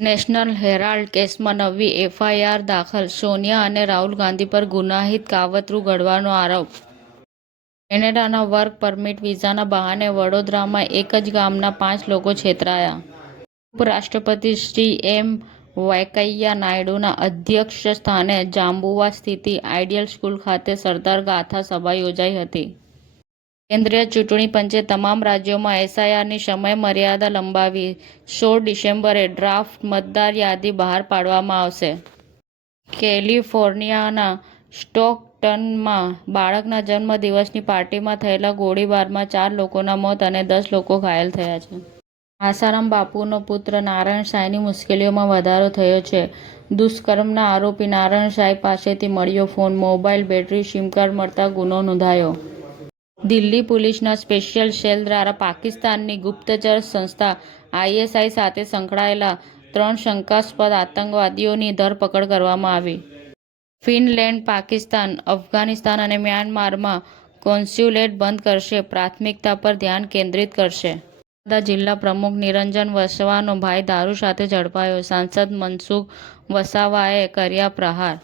National Herald કેસમાં નવી FIR દાખલ, સોનિયા અને રાહુલ ગાંધી પર ગુનાહિત કાવતરું ઘડવાનો આરોપ. કેનેડાના વર્ક પરમિટ વિઝાના બહાને વડોદરામાં એક જ ગામના 5 લોકો છેતરાયા. ઉપરાષ્ટ્રપતિ શ્રી એમ વેંકૈયા નાયડુના અધ્યક્ષ સ્થાને જાંબુવા સ્થિત આઈડિયલ સ્કૂલ ખાતે સરદાર ગાથા સભા યોજાઈ હતી. કેન્દ્રીય ચૂંટણી પંચે તમામ રાજ્યોમાં એસઆઈઆરની સમય મર્યાદા લંબાવી 16 ડિસેમ્બરે ડ્રાફ્ટ મતદાર યાદી બહાર પાડવામાં આવશે. કેલિફોર્નિયાના સ્ટોકટનમાં બાળકના જન્મદિવસની પાર્ટીમાં થયેલા ગોળીબારમાં 4 લોકોના મોત અને 10 લોકો ઘાયલ થયા છે. આસારામ બાપુનો પુત્ર નારાયણ સાંઈની મુશ્કેલીઓમાં વધારો થયો છે. દુષ્કર્મના આરોપી નારાયણ સાંઈ પાસેથી મળ્યો ફોન, મોબાઈલ, બેટરી, સિમકાર્ડ મળતા ગુનો નોંધાયો. દિલ્હી પોલીસના સ્પેશિયલ સેલ દ્વારા પાકિસ્તાનની ગુપ્તચર સંસ્થા આઈએસઆઈ સાથે સંકળાયેલા 3 શંકાસ્પદ આતંકવાદીઓની ધરપકડ કરવામાં આવી. ફિનલેન્ડ પાકિસ્તાન, અફઘાનિસ્તાન અને મ્યાનમારમાં કોન્સ્યુલેટ બંધ કરશે, પ્રાથમિકતા પર ધ્યાન કેન્દ્રિત કરશે. નર્મદા જિલ્લા પ્રમુખ નિરંજન વસાવાનો ભાઈ દારૂ સાથે ઝડપાયો, સાંસદ મનસુખ વસાવાએ કર્યા પ્રહાર.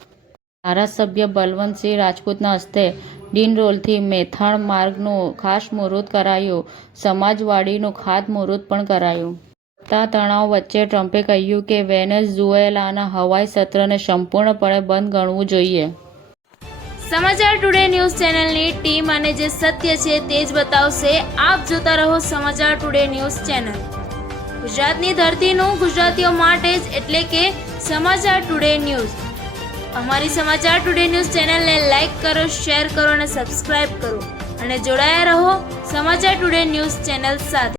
ધારાસભ્ય બલવંતસિંહ રાજપૂતના હસ્તે ડિંડોલીથી મેથાણ માર્ગનું ખાતમુહૂર્ત કરાયું. સમાજવાડીનું ખાતમુહૂર્ત પણ કરાયું. સત્તા તણાવ વચ્ચે ટ્રમ્પે કહ્યું કે વેનેઝુએલાના હવાઈ સત્રને સંપૂર્ણપણે બંધ ગણવું જોઈએ. સમાચાર ટુડે ન્યૂઝ ચેનલની ટીમ અને જે સત્ય છે તે જ બતાવશે. આપ જોતા રહો સમાચાર ટુડે ન્યૂઝ ચેનલ. ગુજરાતની ધરતીનું ગુજરાતીઓ માટે જ, એટલે કે સમાચાર ટુડે ન્યૂઝ. અમારી સમાચાર ટુડે ન્યૂઝ ચેનલને લાઈક કરો, શેર કરો અને સબસ્ક્રાઇબ કરો અને જોડાયા રહો સમાચાર ટુડે ન્યૂઝ ચેનલ સાથે.